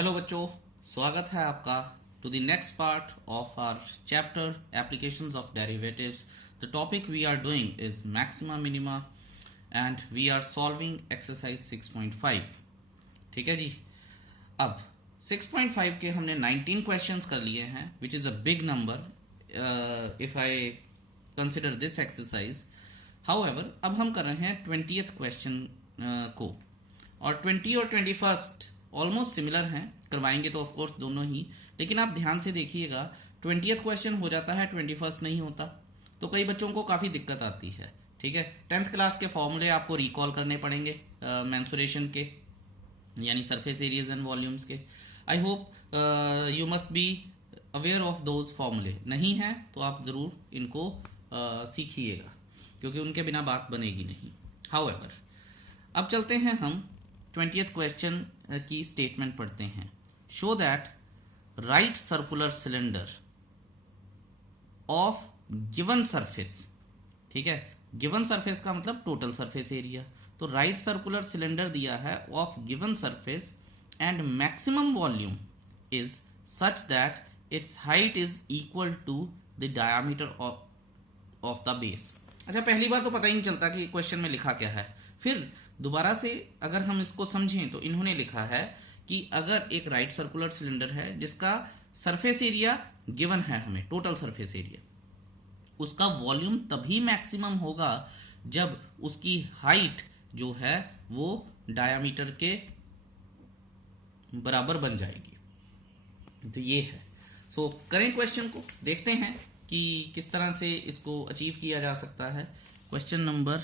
Hello बच्चों, स्वागत है आपका to the next part of our chapter applications of derivatives. The topic we are doing is maxima minima and we are solving exercise 6.5। ठीक है जी। अब 6.5 के हमने 19 क्वेश्चंस कर लिए हैं, which is a big number if I consider this exercise. However अब हम कर रहे हैं 20th क्वेश्चन को, और 20 और 21 ऑलमोस्ट सिमिलर हैं, करवाएंगे तो ऑफ कोर्स दोनों ही, लेकिन आप ध्यान से देखिएगा 20th क्वेश्चन हो जाता है, 21 नहीं होता, तो कई बच्चों को काफ़ी दिक्कत आती है। ठीक है, 10th क्लास के फॉर्मूले आपको रिकॉल करने पड़ेंगे मेंसुरेशन के, यानी सरफेस एरियाज एंड वॉल्यूम्स के। I hope you must be aware of those फॉर्मूले। नहीं हैं तो आप ज़रूर इनको सीखिएगा, क्योंकि उनके बिना बात बनेगी नहीं। हाउएवर अब चलते हैं हम 20th क्वेश्चन की स्टेटमेंट पढ़ते हैं। Show that right circular cylinder of given surface. ठीक है, गिवन सरफेस का मतलब टोटल सरफेस एरिया, तो राइट सर्कुलर सिलेंडर दिया है of given surface and maximum volume is such that its height is equal to the diameter of the base. अच्छा, पहली बार तो पता ही नहीं चलता कि क्वेश्चन में लिखा क्या है। फिर दोबारा से अगर हम इसको समझें तो इन्होंने लिखा है कि अगर एक राइट सर्कुलर सिलेंडर है जिसका सरफेस एरिया गिवन है हमें, टोटल सरफेस एरिया, उसका वॉल्यूम तभी मैक्सिमम होगा जब उसकी हाइट जो है वो डायामीटर के बराबर बन जाएगी। तो ये है। सो करें क्वेश्चन को, देखते हैं कि किस तरह से इसको अचीव किया जा सकता है। Question number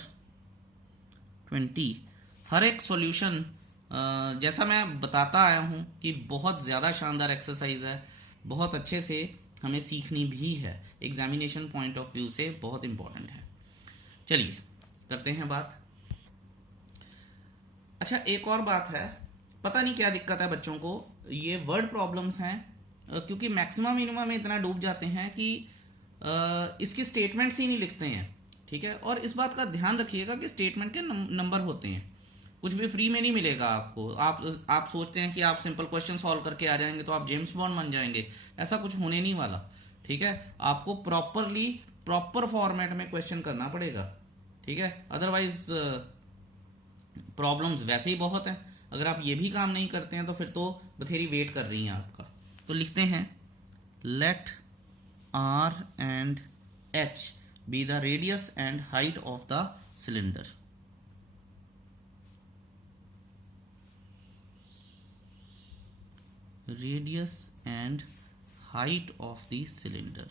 20। हर एक सॉल्यूशन जैसा मैं बताता आया हूं कि बहुत ज़्यादा शानदार एक्सरसाइज है, बहुत अच्छे से हमें सीखनी भी है, एग्जामिनेशन पॉइंट ऑफ व्यू से बहुत इंपॉर्टेंट है। चलिए करते हैं बात। अच्छा, एक और बात है, पता नहीं क्या दिक्कत है बच्चों को, ये वर्ड प्रॉब्लम्स हैं, क्योंकि मैक्सिमा मिनिमा में इतना डूब जाते हैं कि इसकी स्टेटमेंट्स ही नहीं लिखते हैं। ठीक है, और इस बात का ध्यान रखिएगा कि स्टेटमेंट के नंबर होते हैं, कुछ भी फ्री में नहीं मिलेगा आपको। आप सोचते हैं कि आप सिंपल क्वेश्चन सॉल्व करके आ जाएंगे तो आप जेम्स बॉन्ड बन जाएंगे, ऐसा कुछ होने नहीं वाला। ठीक है, आपको प्रॉपर फॉर्मेट में क्वेश्चन करना पड़ेगा। ठीक है, अदरवाइज प्रॉब्लम्स वैसे ही बहुत हैं। अगर आप ये भी काम नहीं करते हैं तो फिर तो बथेरी वेट कर रही हैं आपका। तो लिखते हैं late R and H be the radius and height of the cylinder. Radius and height of the cylinder.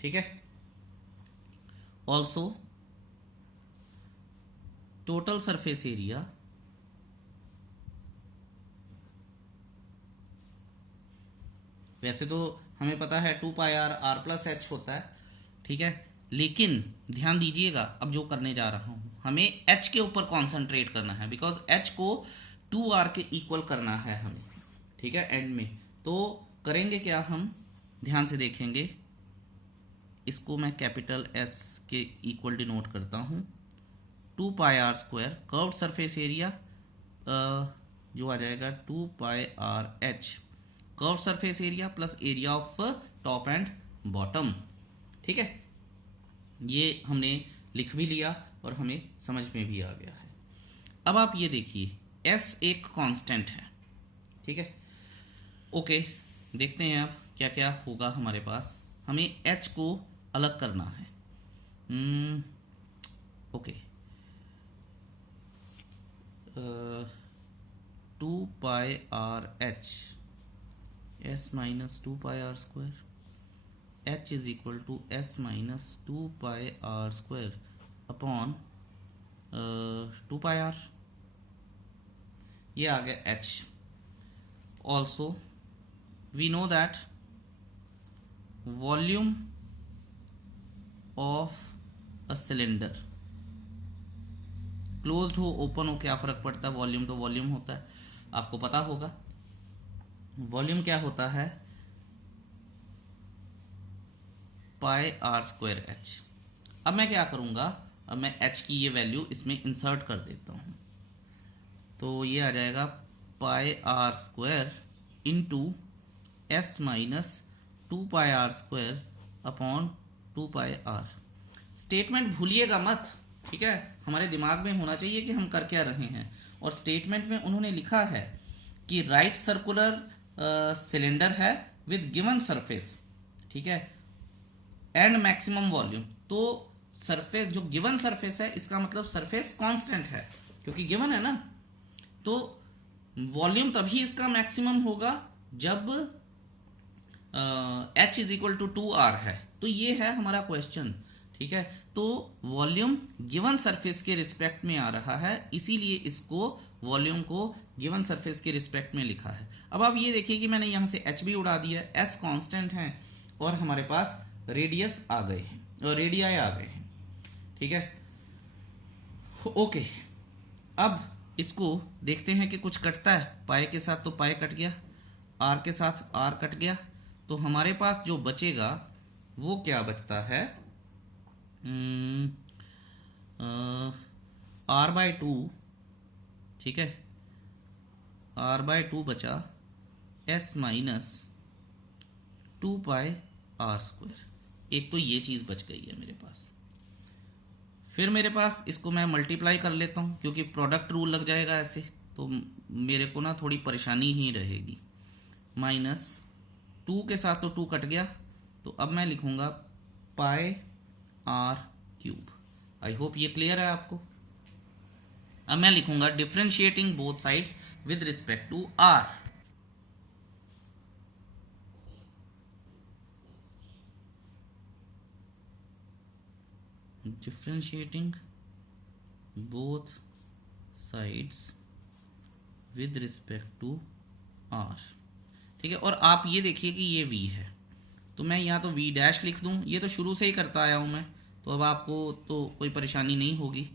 ठीक है, also टोटल सरफेस एरिया वैसे तो हमें पता है 2πr+h होता है। ठीक है, लेकिन ध्यान दीजिएगा, अब जो करने जा रहा हूं हमें h के ऊपर कॉन्सेंट्रेट करना है, बिकॉज h को 2r के इक्वल करना है हमें। ठीक है, एंड में तो करेंगे क्या, हम ध्यान से देखेंगे, इसको मैं कैपिटल S के इक्वल डिनोट करता हूं। 2πr² कर्व्ड सरफेस एरिया जो आ जाएगा 2πrh curved surface area plus area of top and bottom. ठीक है, ये हमने लिख भी लिया और हमें समझ में भी आ गया है। अब आप ये देखिए, S एक कांस्टेंट है। ठीक है, ओके, देखते हैं अब क्या क्या होगा हमारे पास। हमें H को अलग करना है। Okay, 2πrh s minus 2πr², h is equal to s minus 2πr² upon 2πr, ये आ गया h। Also we know that volume of a cylinder, closed हो ओपन हो क्या फर्क पड़ता है, वॉल्यूम तो वॉल्यूम होता है, आपको पता होगा। वॉल्यूम क्या होता है, πr²h। अब मैं क्या करूँगा, अब मैं h की ये वैल्यू इसमें इंसर्ट कर देता हूँ, तो ये आ जाएगा pi are square into s minus 2πr² upon 2πr। Statement भूलिएगा मत, ठीक है, हमारे दिमाग में होना चाहिए कि हम कर क्या रहे हैं। और स्टेटमेंट में उन्होंने लिखा है कि राइट सर्कुलर सिलेंडर है विद गिवन सरफेस, ठीक है, एंड मैक्सिमम वॉल्यूम। तो सरफेस जो गिवन सरफेस है इसका मतलब सरफेस कांस्टेंट है, क्योंकि गिवन है ना। तो वॉल्यूम तभी इसका मैक्सिमम होगा जब h is equal to 2r है। तो ये है हमारा क्वेश्चन, ठीक है। तो वॉल्यूम गिवन सरफेस के रिस्पेक्ट में आ रहा है, इसीलिए इसको वॉल्यूम को गिवन सरफेस के रिस्पेक्ट में लिखा है। अब आप ये देखिए कि मैंने यहां से h भी उड़ा दिया, s कांस्टेंट है और हमारे पास रेडियस आ गए हैं और रेडियाई आ गए हैं, ठीक है। ओके, अब इसको देखते हैं कि कुछ कटता है। पाई के साथ तो पाई कट गया, आर के साथ आर कट गया, तो हमारे पास जो बचेगा वो क्या बचता है, r/2, ठीक है, r/2 बचा s माइनस 2πr²। एक तो ये चीज बच गई है मेरे पास। फिर मेरे पास इसको मैं मल्टीप्लाई कर लेता हूं, क्योंकि प्रोडक्ट रूल लग जाएगा ऐसे, तो मेरे को ना थोड़ी परेशानी ही रहेगी। माइनस 2 के साथ तो 2 कट गया, तो अब मैं लिखूंगा πr³। आई होप ये क्लियर है आपको। अब मैं लिखूंगा differentiating both sides with respect to r। Differentiating both sides with respect to r, ठीक है। और आप ये देखिए कि ये v है, तो मैं यहाँ तो v डैश लिख दूं, ये तो शुरू से ही करता आया हूं मैं, तो अब आपको तो कोई परेशानी नहीं होगी।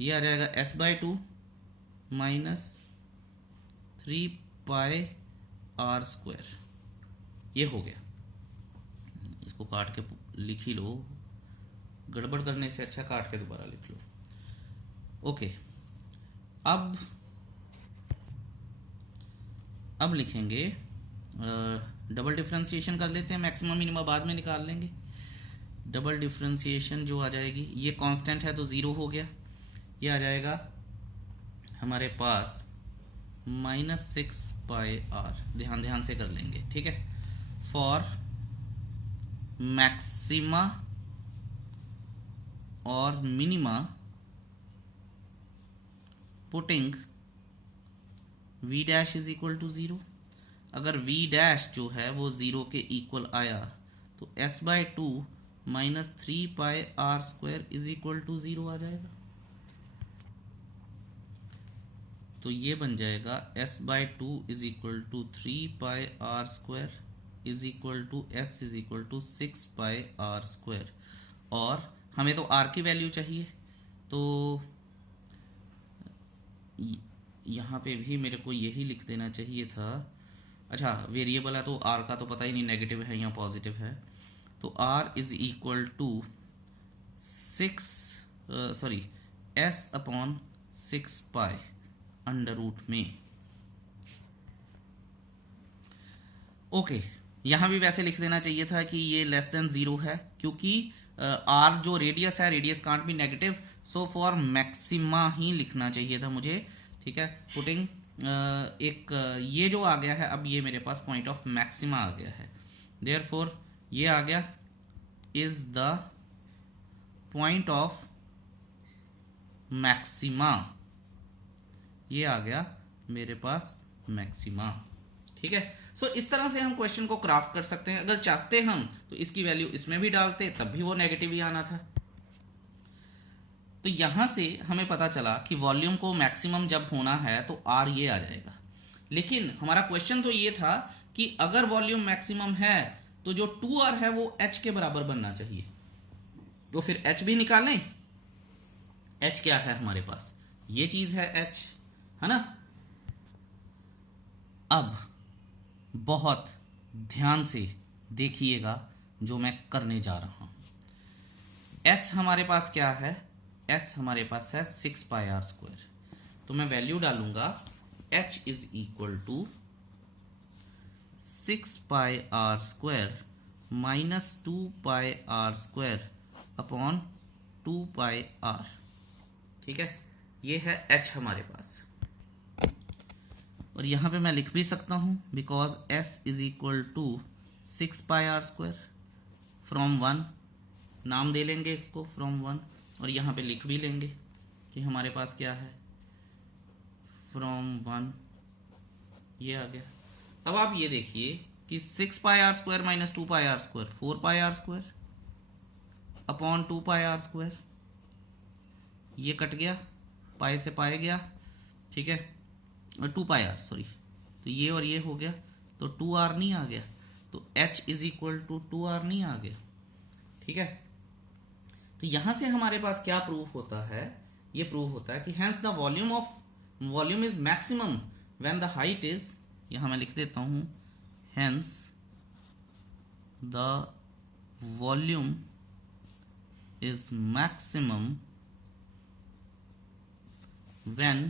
ये आ जाएगा s/2 माइनस 3πr²। ये हो गया, इसको काट के लिख ही लो, गड़बड़ करने से अच्छा काट के दोबारा लिख लो। ओके, अब लिखेंगे, डबल डिफरेंशिएशन कर लेते हैं, मैक्सिमम मिनिमम बाद में निकाल लेंगे। डबल डिफरेंशिएशन जो आ जाएगी, ये कांस्टेंट है तो 0 हो गया, ये आ जाएगा हमारे पास -6πr। ध्यान से कर लेंगे, ठीक है। फॉर मैक्सिमा और minima putting v dash is equal to 0। अगर v डैश जो है वो 0 के इक्वल आया तो s/2 minus 3πr² is equal to 0 आ जाएगा। तो ये बन जाएगा s/2 is equal to 3πr² is equal to s is equal to 6πr²। और हमें तो r की वैल्यू चाहिए, तो यहाँ पे भी मेरे को यही लिख देना चाहिए था। अच्छा, वेरिएबल है तो r का तो पता ही नहीं, नेगेटिव है या पॉजिटिव है, तो r is equal to 6/6 under root में। ओके, यहां भी वैसे लिख देना चाहिए था कि ये लेस देन 0 है, क्योंकि r जो रेडियस है, radius can't be negative, so for maxima ही लिखना चाहिए था मुझे, ठीक है। पुटिंग एक ये जो आ गया है, अब ये मेरे पास पॉइंट ऑफ मैक्सिमा आ गया है, देयरफॉर ये आ गया is the point of maxima. ये आ गया मेरे पास मैक्सिमा, ठीक है। सो इस तरह से हम क्वेश्चन को क्राफ्ट कर सकते हैं। अगर चाहते हम तो इसकी वैल्यू इसमें भी डालते, तब भी वो नेगेटिव ही आना था। तो यहां से हमें पता चला कि वॉल्यूम को मैक्सिमम जब होना है तो आर ये आ जाएगा। लेकिन हमारा क्वेश्चन तो ये था कि अगर वॉल्यूम मैक्सिमम है तो जो 2r है वो h के बराबर बनना चाहिए, तो फिर h भी निकालें। h क्या है हमारे पास, ये चीज है h, है ना। अब बहुत ध्यान से देखिएगा जो मैं करने जा रहा हूं। एस हमारे पास क्या है, एस हमारे पास है 6 पाई आर स्क्वायर। तो मैं वैल्यू डालूंगा H is equal to 6 pi are square minus 2 pi are square upon 2 pi R. ठीक है, ये है एच हमारे पास। और यहां पे मैं लिख भी सकता हूं because s is equal to 6 pi are square from 1, नाम दे लेंगे इसको फ्रॉम 1, और यहाँ पे लिख भी लेंगे कि हमारे पास क्या है फ्रॉम 1, ये आ गया। अब आप ये देखिए कि 6 pi are square minus 2 pi are square 4 pi are square upon 2 pi are square, ये कट गया, पाई से पाई गया, ठीक है, और 2 पाई आर सॉरी, तो ये और ये हो गया, तो 2 आर नहीं आ गया, तो h is equal to 2 R नहीं आ गया। ठीक है, तो यहां से हमारे पास क्या प्रूफ होता है, ये प्रूफ होता है कि hence the volume is maximum when the height is, यहां मैं लिख देता हूं, hence the volume is maximum when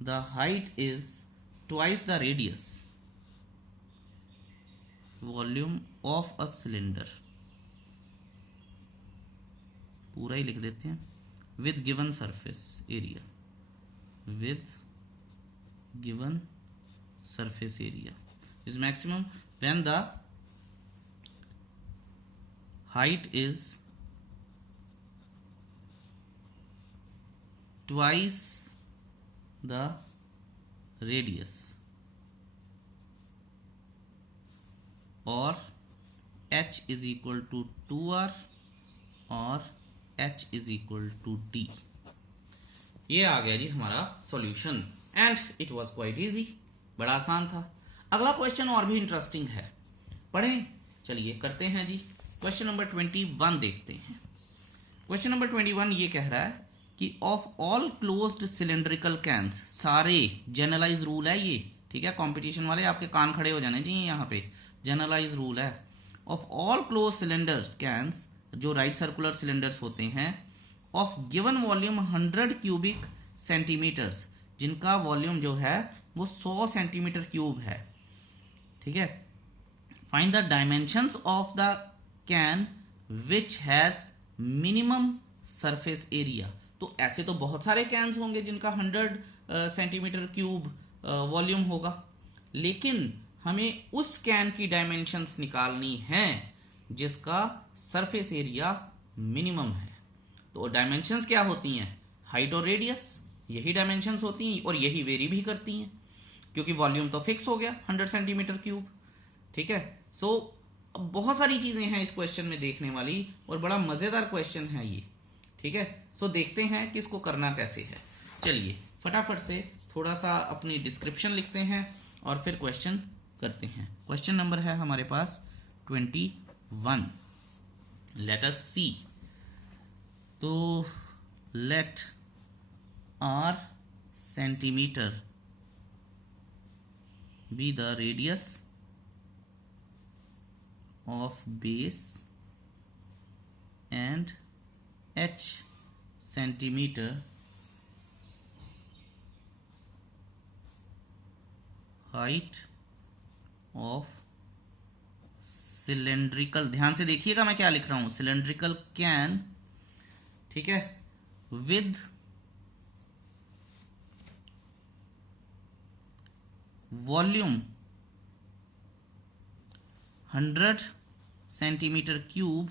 the height is twice the radius volume of a cylinder, पूरा ही लिख देते हैं, with given surface area, with given surface area is maximum when the height is twice the radius और h is equal to 2r और h is equal to d। ये आ गया जी हमारा solution and it was quite easy, बड़ा आसान था। अगला क्वेश्चन और भी इंटरेस्टिंग है, पढ़ें, चलिए करते हैं जी। क्वेश्चन नंबर 21 देखते हैं। क्वेश्चन नंबर 21 ये कह रहा है कि of all closed cylindrical cans, सारे जनरलाइज रूल है ये, ठीक है, कंपटीशन वाले आपके कान खड़े हो जाने चाहिए, यहाँ पे जनरलाइज रूल है। Of all close cylinders cans, जो राइट सर्कुलर सिलेंडर्स होते हैं, of given volume 100 cubic centimetres, जिनका वॉल्यूम जो है वो 100 सेंटीमीटर क्यूब है, ठीक है, find the dimensions of the can which has minimum surface area. तो ऐसे तो बहुत सारे कैन्स होंगे जिनका 100 सेंटीमीटर क्यूब वॉल्यूम होगा, लेकिन हमें उस कैन की डायमेंशंस निकालनी है जिसका सरफेस एरिया मिनिमम है। तो डायमेंशंस क्या होती हैं, हाइट और रेडियस, यही डायमेंशंस होती हैं और यही वेरी भी करती हैं, क्योंकि वॉल्यूम तो फिक्स हो गया 100 सेंटीमीटर क्यूब। ठीक है, सो बहुत सारी चीजें हैं इस क्वेश्चन में देखने वाली और बड़ा मजेदार क्वेश्चन है ये। ठीक है, सो देखते हैं कि इसको करना कैसे है। चलिए फटाफट से थोड़ा सा अपनी डिस्क्रिप्शन लिखते हैं और फिर क्वेश्चन करते हैं। क्वेश्चन नंबर है हमारे पास 21। Late us see. तो let r centimetre be the radius of base and h centimeter height of cylindrical, ध्यान से देखिएगा मैं क्या लिख रहा हूं, cylindrical can, ठीक है, with volume 100 centimetre cube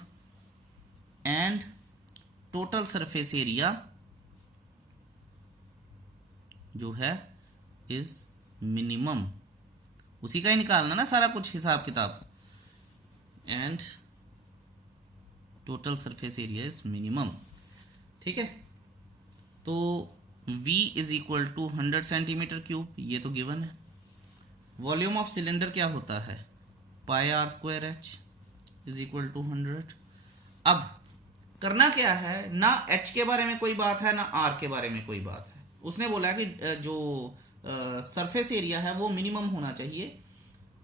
and total surface area जो है इज मिनिमम, उसी का ही निकालना ना सारा कुछ हिसाब किताब, and total surface area is minimum. ठीक है, तो V is equal to 100 centimetre cube, ये तो गिवन है। वॉल्यूम ऑफ सिलेंडर क्या होता है, pi are square h is equal to 100। अब करना क्या है, ना h के बारे में कोई बात है ना r के बारे में कोई बात है। उसने बोला कि जो सरफेस एरिया है वो मिनिमम होना चाहिए।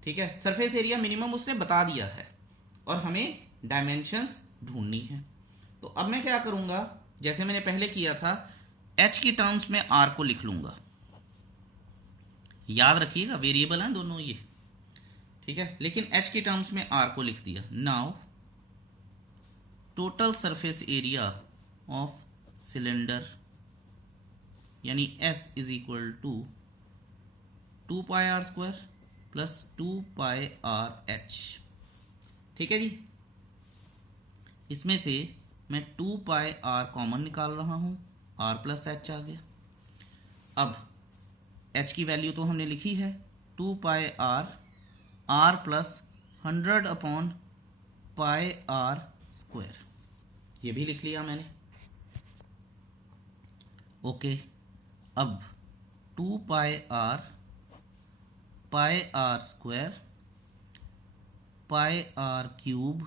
ठीक है, सरफेस एरिया मिनिमम उसने बता दिया है और हमें डायमेंशंस ढूंढनी है। तो अब मैं क्या करूंगा, जैसे मैंने पहले किया था, h की टर्म्स में r को लिख लूंगा। याद रखिएगा वेरिएबल हैं दोनों ये, ठीक है, लेकिन h की टर्म्स में r को लिख दिया। Now total surface area of cylinder यानी S is equal to 2πr² plus 2πrh। ठीक है जी, इसमें से मैं 2πr कॉमन निकाल रहा हूं, r प्लस h आ गया। अब h की वैल्यू तो हमने लिखी है 2πr, r प्लस 100/πr², ये भी लिख लिया मैंने। ओके, अब 2πr πr² πr³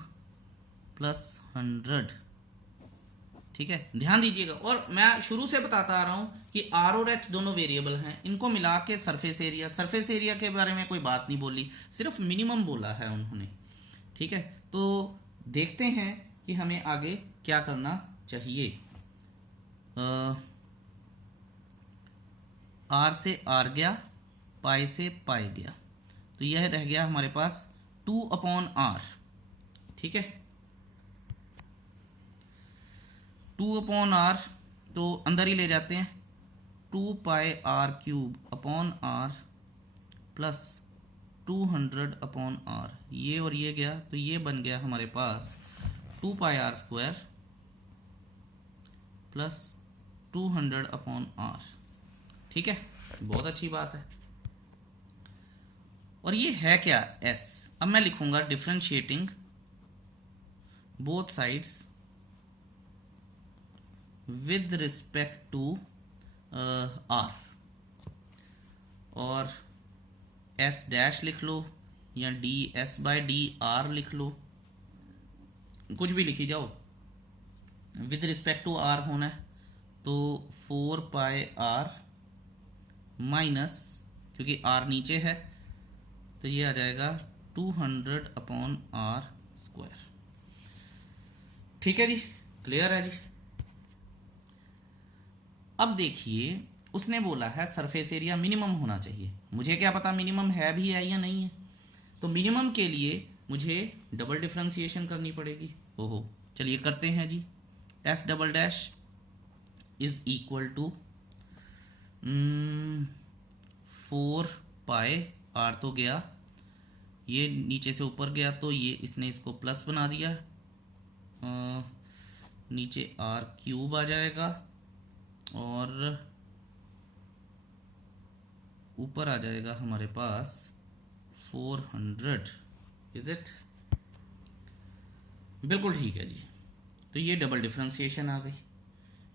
प्लस 100, ठीक है। ध्यान दीजिएगा, और मैं शुरू से बताता आ रहा हूं कि r और h दोनों वेरिएबल हैं, इनको मिला के सरफेस एरिया के बारे में कोई बात नहीं बोली, सिर्फ मिनिमम बोला है उन्होंने, ठीक है। तो देखते हैं कि हमें आगे क्या करना चाहिए। r से r गया, पाई से पाई गया, तो यह रह गया हमारे पास 2/r, ठीक है। 2/r तो अंदर ही ले जाते हैं, 2πr³ प्लस 200/r, ये और ये गया, तो ये बन गया हमारे पास 2πr² प्लस 200/r, ठीक है। बहुत अच्छी बात है। और ये है क्या, s। अब मैं लिखूंगा differentiating both sides with respect to r, और s डैश लिख लो या ds/dr लिख लो, कुछ भी लिखी जाओ, विद रिस्पेक्ट टू r होना है, तो 4πr माइनस, क्योंकि r नीचे है तो ये आ जाएगा 200/r², ठीक है जी, क्लियर है जी। अब देखिए, उसने बोला है सरफेस एरिया मिनिमम होना चाहिए, मुझे क्या पता मिनिमम है भी है या नहीं है। तो मिनिमम के लिए मुझे डबल डिफरेंशिएशन करनी पड़ेगी। ओहो, चलिए करते हैं जी। s double dash is equal to 4πr तो गया, ये नीचे से ऊपर गया तो ये इसने इसको प्लस बना दिया, नीचे r³ आ जाएगा और ऊपर आ जाएगा हमारे पास 400, इज इट? बिल्कुल ठीक है जी। तो ये डबल डिफरेंशिएशन आ गई,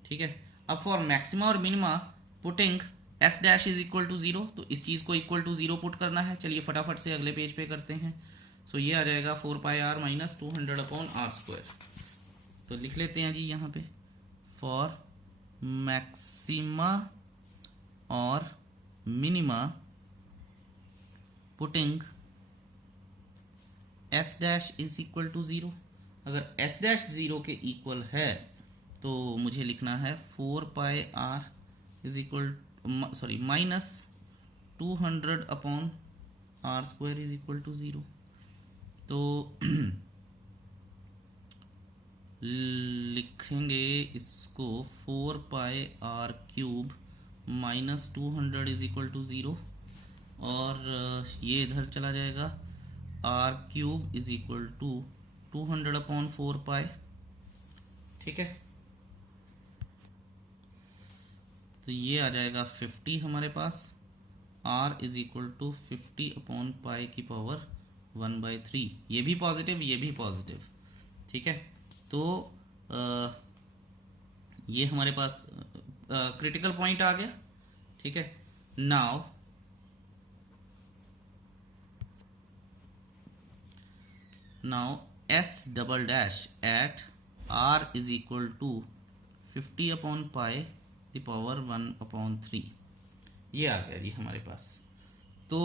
ठीक है। अब फॉर मैक्सिमा और minima putting s dash is equal to 0, तो इस चीज को इक्वल टू 0 पुट करना है। चलिए फटाफट से अगले पेज पे करते हैं। सो ये आ जाएगा 4πr माइनस 200/r²। तो लिख लेते हैं जी यहाँ पे, फॉर मैक्सिमा और minima putting s dash is equal to 0। अगर s डैश 0 के इक्वल है तो मुझे लिखना है 4πr इज इक्वल माइनस 200/r² इज इक्वल टू 0। तो लिखेंगे इसको 4πr³ minus 200 is equal to 0, और ये इधर चला जाएगा, r³ इज इक्वल टू 200/4π, ठीक है। तो ये आ जाएगा 50 हमारे पास, r इज इक्वल टू 50/π⁻⁴, ये भी पॉजिटिव ये भी पॉजिटिव, ठीक है। तो ये हमारे पास क्रिटिकल पॉइंट आ गया, ठीक है। Now s double dash at r is equal to 50/π⁻⁴, ये आ गया जी हमारे पास। तो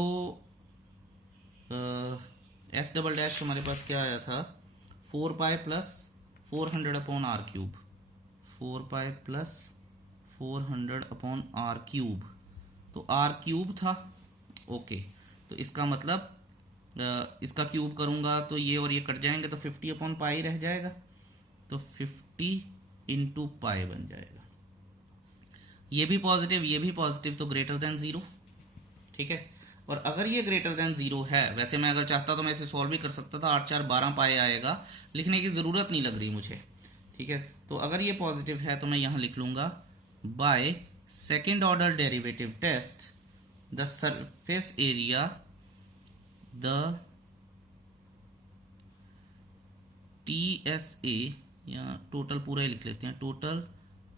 s डबल डैश हमारे पास क्या आया था, 4 pi plus 400 upon R cube, 4 pi plus 400 upon R cube, तो आर क्यूब था। ओके, तो इसका मतलब इसका क्यूब करूंगा तो ये और ये कट जाएंगे, तो 50 अपॉन पाई रह जाएगा, तो 50 इंटू पाई बन जाएगा। ये भी पॉजिटिव, ये भी पॉजिटिव, तो ग्रेटर देन 0। ठीक है, और अगर ये ग्रेटर देन 0 है, वैसे मैं अगर चाहता तो मैं इसे सॉल्व भी कर सकता था, 8 4 12 पाई आएगा, लिखने की ज़रूरत नहीं लग रही मुझे। ठीक है, तो अगर ये पॉजिटिव है तो मैं यहाँ लिख लूँगा by second order derivative test the surface area, the TSA, या टोटल पूरा ही लिख लेते हैं, total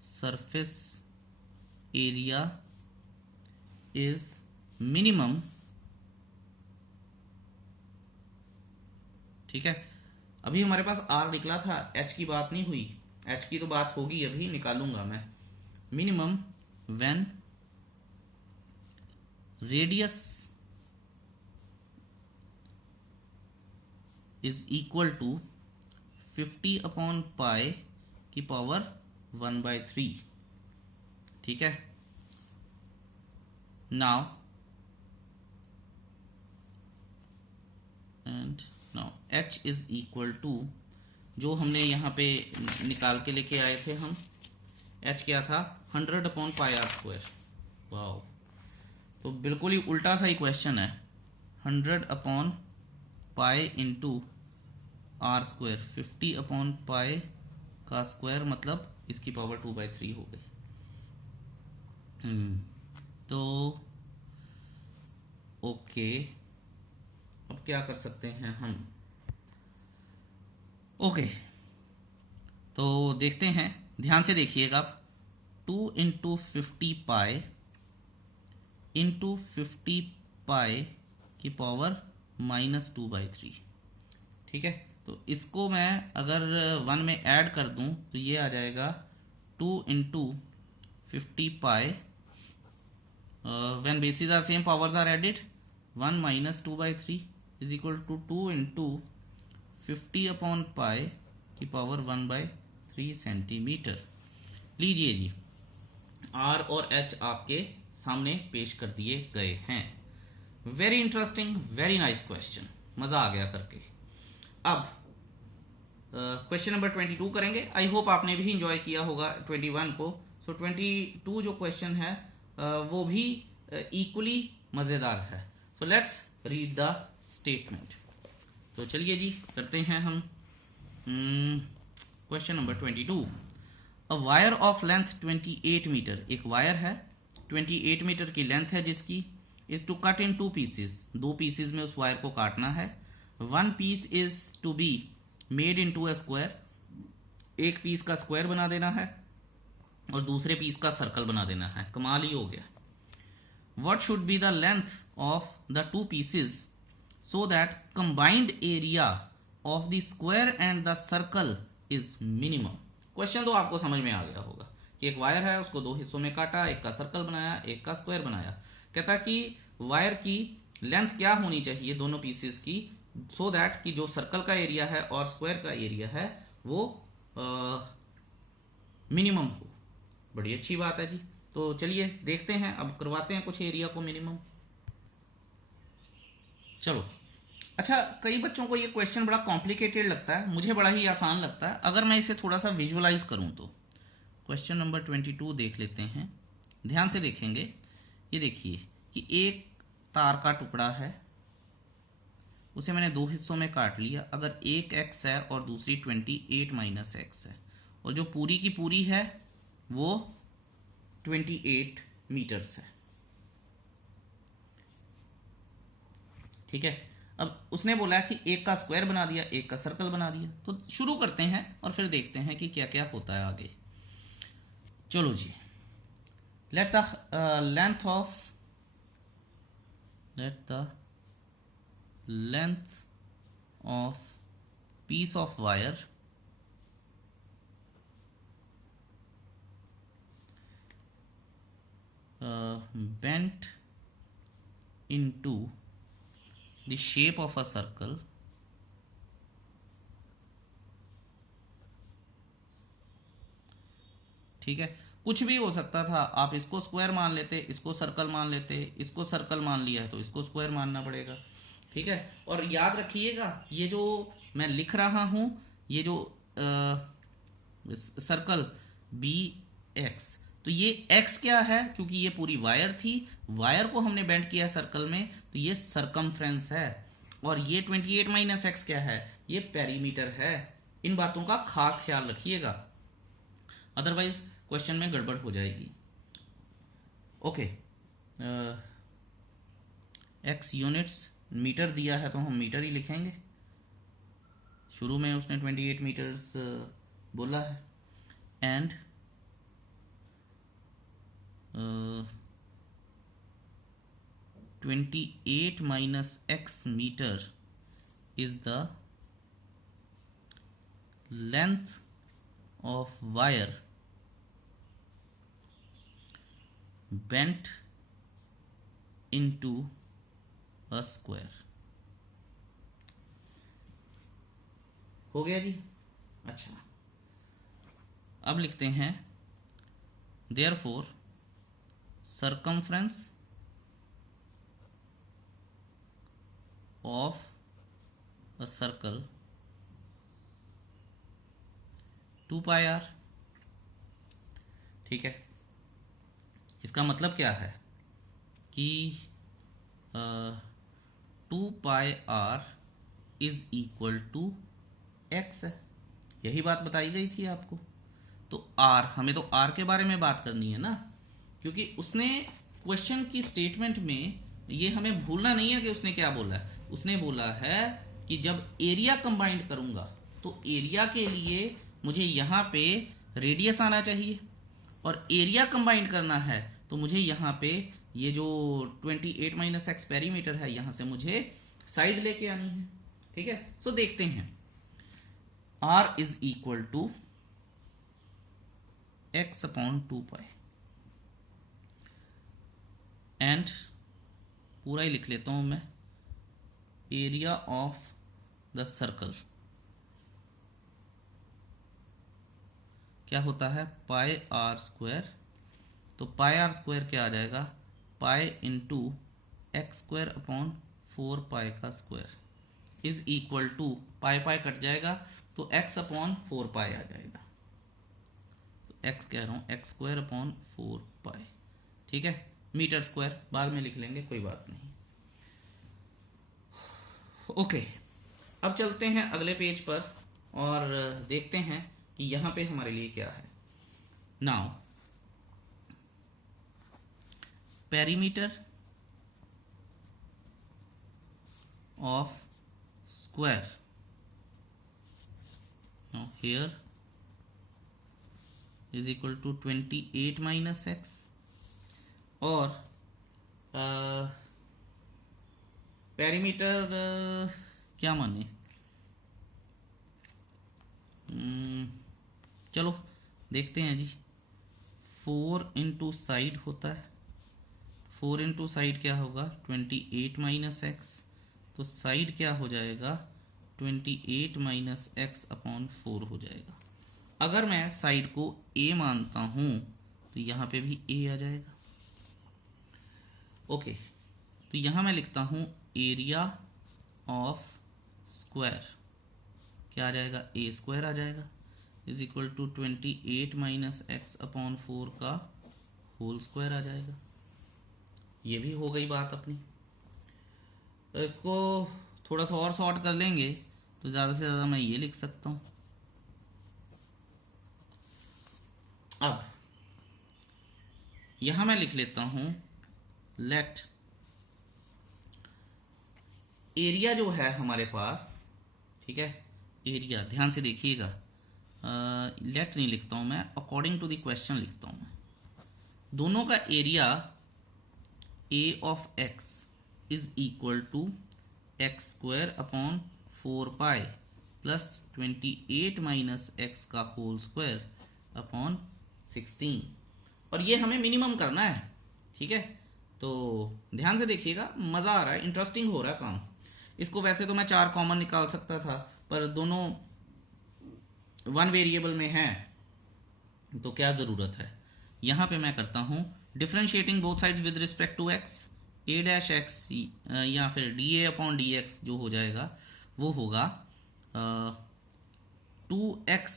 surface area is minimum. ठीक है, अभी हमारे पास R निकला था, H की बात नहीं हुई, H की तो बात होगी, अभी निकालूंगा मैं। Minimum when radius is equal to 50 upon pi की पावर 1/3। ठीक है, now and now H is equal to, जो हमने यहाँ पे निकाल के लेके आए थे हम, H क्या था, 100 अपॉन पाई आर स्क्वायर। वाह, तो बिल्कुल ही उल्टा सा ही क्वेश्चन है, 100 upon pi into R square, 50 upon pi का स्क्वायर, मतलब इसकी पावर 2/3 हो गई। तो ओके, अब क्या कर सकते हैं हम। ओके, तो देखते हैं, ध्यान से देखिएगा आप, 2 इंटू 50 पाई इंटू 50 पाई की पावर -2/3। ठीक है, तो इसको मैं अगर 1 में ऐड कर दूं तो ये आ जाएगा 2 into 50 pi, when basis are same powers are added, 1 - 2/3 is equal to 2 into 50 upon pi की पावर 1/3 सेंटीमीटर। लीजिए जी, R और H आपके सामने पेश कर दिए गए हैं। Very interesting, very nice question, मजा आ गया करके। अब क्वेश्चन नंबर 22 करेंगे। आई होप आपने भी इंजॉय किया होगा 21 को। सो 22 जो क्वेश्चन है वो भी इक्वली मजेदार है। So let's read the statement. तो चलिए जी, करते हैं हम question number 22। A wire of length 28 metre, एक वायर है 28 मीटर की लेंथ है जिसकी, is to cut in 2 pieces, 2 pieces में उस वायर को काटना है। 1 piece is to be made into a square, एक पीस का स्क्वायर बना देना है और दूसरे पीस का सर्कल बना देना है। कमाल ही हो गया। What should be the length of the 2 pieces so that combined area of the square and the circle is minimum. Question तो आपको समझ में आ गया होगा कि एक वायर है, उसको 2 हिस्सों में काटा, एक का सर्कल बनाया, एक का स्क्वायर बनाया। कहता कि वायर की लेंथ क्या होनी चाहिए दोनों पीसेस की, सो दैट कि जो सर्कल का एरिया है और स्क्वायर का एरिया है वो मिनिमम हो। बड़ी अच्छी बात है जी। तो चलिए देखते हैं, अब करवाते हैं कुछ एरिया को मिनिमम। चलो, अच्छा, कई बच्चों को ये क्वेश्चन बड़ा कॉम्प्लिकेटेड लगता है, मुझे बड़ा ही आसान लगता है अगर मैं इसे थोड़ा सा विजुअलाइज करूं तो। क्वेश्चन नंबर 22 देख लेते हैं, ध्यान से देखेंगे। ये देखिए कि एक तार का टुकड़ा है, उसे मैंने 2 हिस्सों में काट लिया। अगर एक x है और दूसरी 28 - x है, और जो पूरी की पूरी है वो 28 मीटर्स है। ठीक है, अब उसने बोला कि एक का स्क्वायर बना दिया, एक का सर्कल बना दिया। तो शुरू करते हैं और फिर देखते हैं कि क्या क्या होता है आगे। चलो जी, let the length of piece of wire bent into the shape of a circle ठीक है, कुछ भी हो सकता था, आप इसको स्क्वायर मान लेते, इसको सर्कल मान लेते, इसको सर्कल मान लिया है तो इसको स्क्वायर मानना पड़ेगा। ठीक है, और याद रखिएगा ये जो मैं लिख रहा हूं, ये जो सर्कल बी एक्स, तो ये एक्स क्या है, क्योंकि ये पूरी वायर थी, वायर को हमने बेंड किया सर्कल में, तो ये सरकमफ्रेंस है। और ये 28 माइनस एक्स क्या है, ये पेरीमीटर है। इन बातों का खास ख्याल रखिएगा, अदरवाइज क्वेश्चन में गड़बड़ हो जाएगी। ओके, एक्स यूनिट्स मीटर दिया है तो हम मीटर ही लिखेंगे, शुरू में उसने 28 मीटर्स बोला है। And 28 minus x meter is the length of wire bent into a square। हो गया जी। अच्छा, अब लिखते हैं therefore circumference of a circle 2 pi r। ठीक है, इसका मतलब क्या है कि 2 pi r is equal to x है, यही बात बताई गई थी आपको। तो आर, हमें तो आर के बारे में बात करनी है ना, क्योंकि उसने क्वेश्चन की स्टेटमेंट में, ये हमें भूलना नहीं है कि उसने क्या बोला है। उसने बोला है कि जब एरिया कंबाइंड करूंगा तो एरिया के लिए मुझे यहाँ पे रेडियस आना चाहिए, और एरिया कंबाइंड करना है तो मुझे यहाँ पे ये जो 28 माइनस एक्स पेरीमीटर है, यहाँ से मुझे साइड लेके आनी है। ठीक है, सो देखते हैं। R is equal to X upon 2 pi, and पूरा ही लिख लेता हूं मैं, एरिया ऑफ द सर्कल क्या होता है, पाई आर स्क्वायर। तो पाई आर स्क्वायर क्या आ जाएगा, pi into X square upon 4 pi का square is equal to, pi pi cut जाएगा तो एक्स अपॉन 4 पाई आ जाएगा। तो एक्स कह रहा हूं, एक्स स्क्वायर अपॉन 4 पाई। ठीक है, मीटर स्क्वायर बाद में लिख लेंगे, कोई बात नहीं। ओके, अब चलते हैं अगले पेज पर और देखते हैं कि यहां पे हमारे लिए क्या है। Now perimeter of square, now here is equal to 28 minus x, और पेरीमीटर क्या माने, चलो देखते हैं जी। 4 इंटू साइड होता है, 4 इंटू साइड क्या होगा, 28 माइनस एक्स, तो साइड क्या हो जाएगा, 28 माइनस एक्स अपॉन 4 हो जाएगा। अगर मैं साइड को a मानता हूं तो यहां पे भी a आ जाएगा। ओके, तो यहां मैं लिखता हूं एरिया ऑफ स्क्वायर क्या आ जाएगा, a स्क्वायर आ जाएगा, is equal to 28 minus x upon 4 का होल स्क्वायर आ जाएगा। ये भी हो गई बात अपनी। तो इसको थोड़ा सा और शॉर्ट कर लेंगे तो ज़्यादा से ज़्यादा मैं ये लिख सकता हूँ। अब यहां मैं लिख लेता हूं, लेट एरिया जो है हमारे पास, ठीक है, एरिया ध्यान से देखिएगा, लेट नहीं लिखता हूं मैं, अकॉर्डिंग टू द क्वेश्चन लिखता हूं मैं। दोनों का area a of x is equal to X square upon 4 pi plus 28 minus X का होल स्क्वायर अपॉन 16, और ये हमें मिनिमम करना है। ठीक है, तो ध्यान से देखिएगा, मज़ा आ रहा है, इंटरेस्टिंग हो रहा है काम। इसको वैसे तो मैं 4 कॉमन निकाल सकता था, पर दोनों 1 वेरिएबल में हैं तो क्या ज़रूरत है, यहाँ पे मैं करता हूँ differentiating both sides with respect to X, A dash X या फिर D A upon D X जो हो जाएगा वो होगा 2x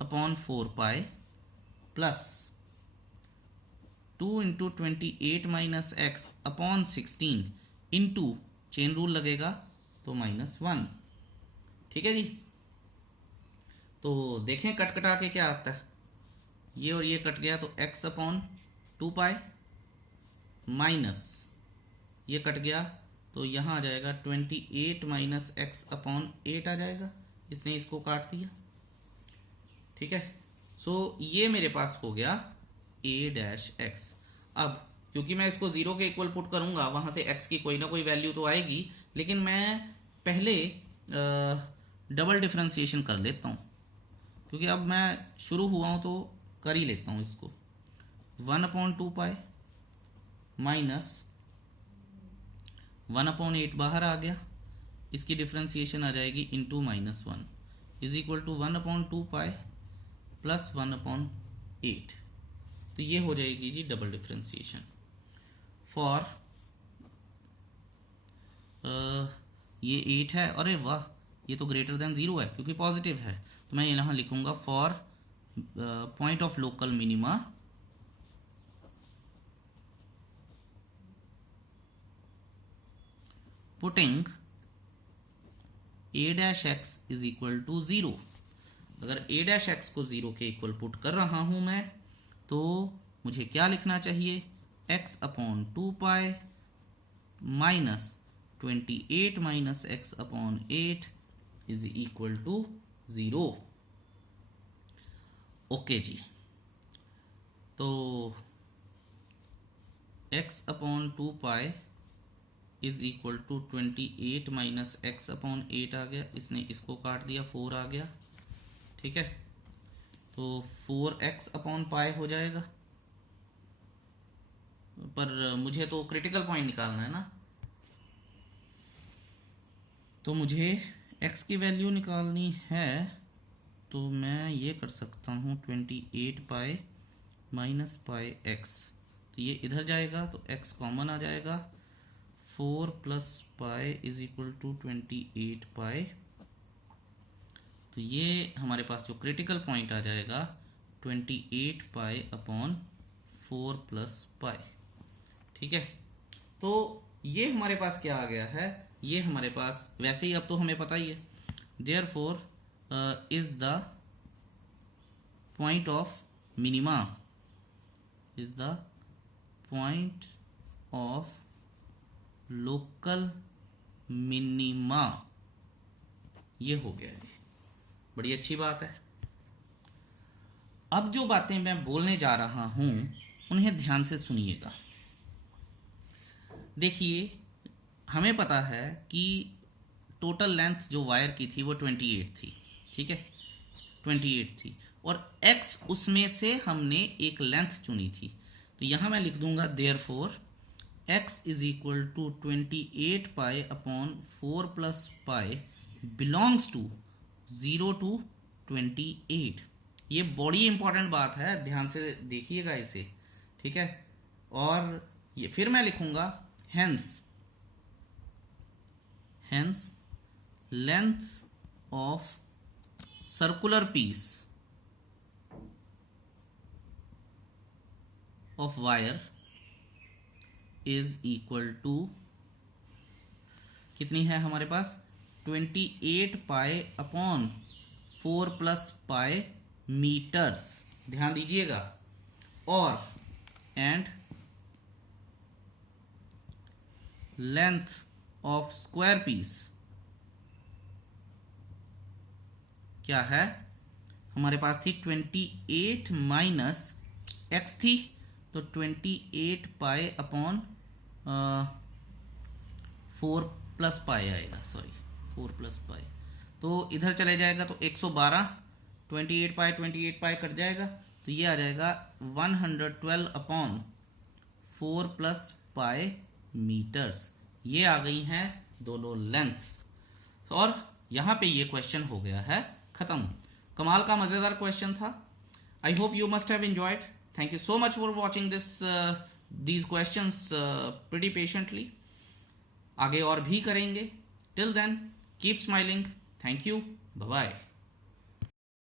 upon 4 pi plus 2 into 28 minus x upon 16 into chain rule लगेगा तो -1। ठीक है जी। तो देखें कट कटा के क्या आता है, ये और ये कट गया तो x अपॉन 2 पाई माइनस ये कट गया तो यहाँ आ जाएगा 28 माइनस एक्स अपॉन 8 आ जाएगा, इसने इसको काट दिया। ठीक है, सो ये मेरे पास हो गया a डैश एक्स। अब क्योंकि मैं इसको 0 के इक्वल पुट करूंगा वहां से x की कोई ना कोई वैल्यू तो आएगी, लेकिन मैं पहले डबल डिफरेंशिएशन कर लेता हूँ, क्योंकि अब मैं शुरू हुआ हूँ तो कर ही लेता हूँ इसको। 1/2 पाई माइनस 1/8 बाहर आ गया, इसकी डिफरेंशिएशन आ जाएगी into -1 is equal to 1/2 pi plus 1/8। तो ये हो जाएगी जी डबल डिफरेंशिएशन फॉर ये 8 है, अरे वाह ये तो ग्रेटर देन 0 है क्योंकि पॉजिटिव है, तो मैं यहाँ लिखूंगा for point of local minima putting a dash X is equal to 0। अगर a डैश एक्स को 0 के इक्वल पुट कर रहा हूं मैं तो मुझे क्या लिखना चाहिए, x upon 2 pi minus 28 minus x upon 8 is equal to 0। Okay जी, तो x upon 2 pi is equal to 28 minus x upon 8 आ गया, इसने इसको काट दिया 4 आ गया। ठीक है, तो 4x अपॉन पाई हो जाएगा, पर मुझे तो क्रिटिकल पॉइंट निकालना है ना, तो मुझे x की वैल्यू निकालनी है, तो मैं ये कर सकता हूँ 28 पाई माइनस पाई एक्स, तो ये इधर जाएगा तो x कॉमन आ जाएगा, 4 plus pi is equal to 28 pi, तो ये हमारे पास जो क्रिटिकल पॉइंट आ जाएगा 28 पाई अपॉन 4 प्लस पाई। ठीक है, तो ये हमारे पास क्या आ गया है, ये हमारे पास वैसे ही अब तो हमें पता ही है, therefore is the point of minima, is the point of local minima, ये हो गया है। बड़ी अच्छी बात है। अब जो बातें मैं बोलने जा रहा हूं उन्हें ध्यान से सुनिएगा। देखिए, हमें पता है कि टोटल लेंथ जो वायर की थी वो 28 थी। ठीक है, 28 थी और x उसमें से हमने एक लेंथ चुनी थी, तो यहां मैं लिख दूंगा therefore x is equal to 28 pi upon 4 plus pi belongs to 0 to 28। ये बड़ी इंपॉर्टेंट बात है, ध्यान से देखिएगा इसे। ठीक है, और ये फिर मैं लिखूंगा hence length of circular piece of wire is equal to, कितनी है हमारे पास 28 pi upon 4 plus pi metres, ध्यान दीजिएगा, और and length of square piece क्या है हमारे पास थी 28 माइनस एक्स थी, तो 28 पाई अपॉन 4 प्लस पाई आएगा, सॉरी 4 प्लस पाई, तो इधर चले जाएगा तो 112, 28 पाई कट जाएगा, तो ये आ जाएगा 112 अपॉन 4 प्लस पाई मीटर्स। ये आ गई हैं दोनों लेंथ्स, और यहाँ पे ये क्वेश्चन हो गया है खत्म। कमाल का मज़ेदार क्वेश्चन था। I hope you must have enjoyed. Thank you so much for watching these questions pretty patiently. आगे और भी करेंगे. Till then, keep smiling. Thank you. Bye bye.